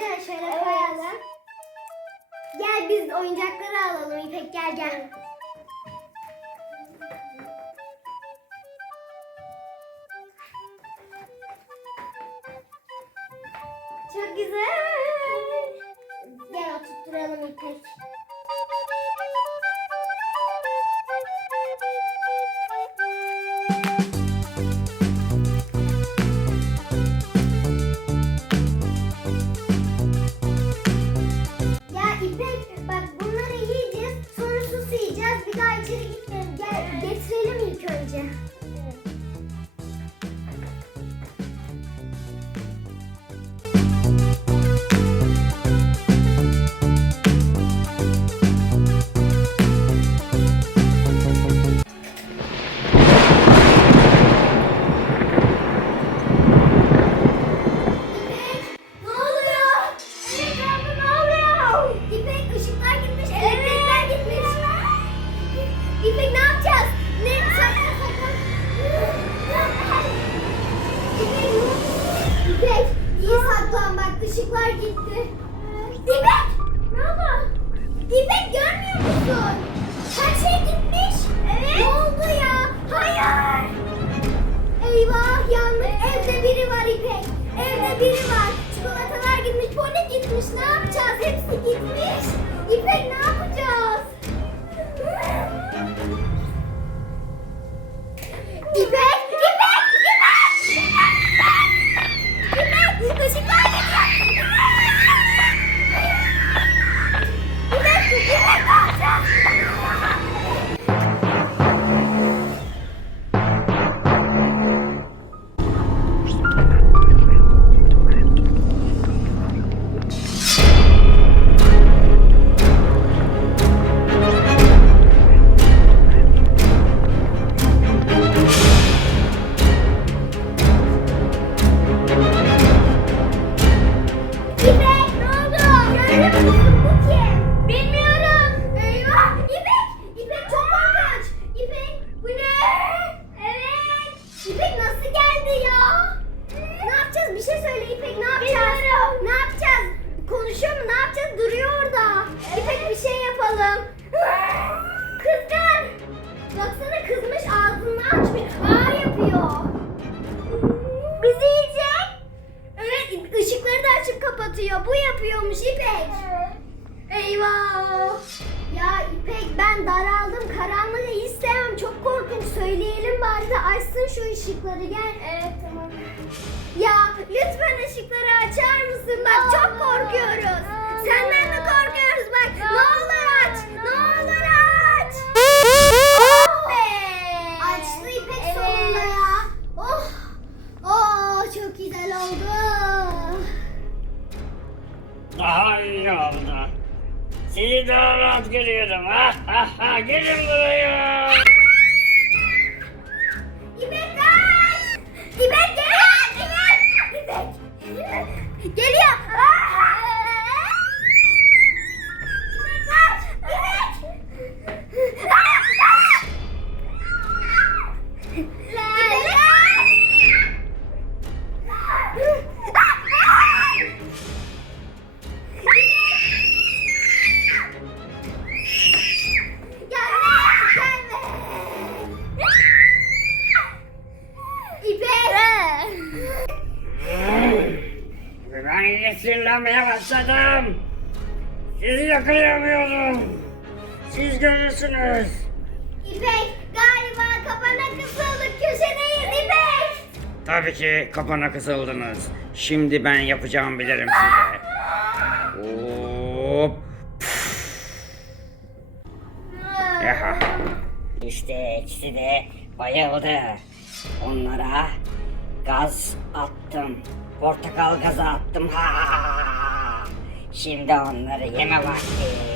değil mi? Şöyle evet. koyalım. Gel biz oyuncakları alalım İpek gel gel. Çok güzel. Gel oturtturalım İpek. Yiyeceğiz bir daha içeri gitmeyelim. Gel getirelim ilk önce. İpek? Evet ışıklar gitmiş, elektrikler İpek iyi saklan bak ışıklar gitti. İpek ne oldu? İpek görmüyor musun? Her şey gitmiş. Evet. Ne oldu ya? Hayır. Eyvah yandık. Evde biri var İpek. Evde biri var. Çikolatalar gitmiş, poli gitmiş. Ne yapacağız? Hepsi gitmiş. İpek ne yapacağız? Yapalım. Kızgın. Baksana kızmış ağzını açmış. Ağır yapıyor. Bizi yiyecek. Evet ışıkları da açıp kapatıyor. Bu yapıyormuş İpek. Eyvah. Ya İpek ben daraldım. Karanlığı istemem. Çok korkunç. Söyleyelim bari de açsın şu ışıkları. Gel. Evet tamam. Ya lütfen ışıkları açar mısın? Bak çok korkuyoruz. Senden de korkuyoruz bak. Ne Daha iyi oldu. Sizi daha rahat görüyorum. Ha gelin buraya. İpek kaç! İpek! Sinirlenmeye başladım. Sizi yakalayamıyorum. Siz görürsünüz. İpek galiba kapana kısıldık köşedeyiz İpek. Tabii ki kapana kısıldınız. Şimdi ben yapacağımı bilirim size. Hop. İşte ikisi de bayıldı. Onlara gaz attım. Portakal gazı attım. Ha! Şimdi onları yeme vakti.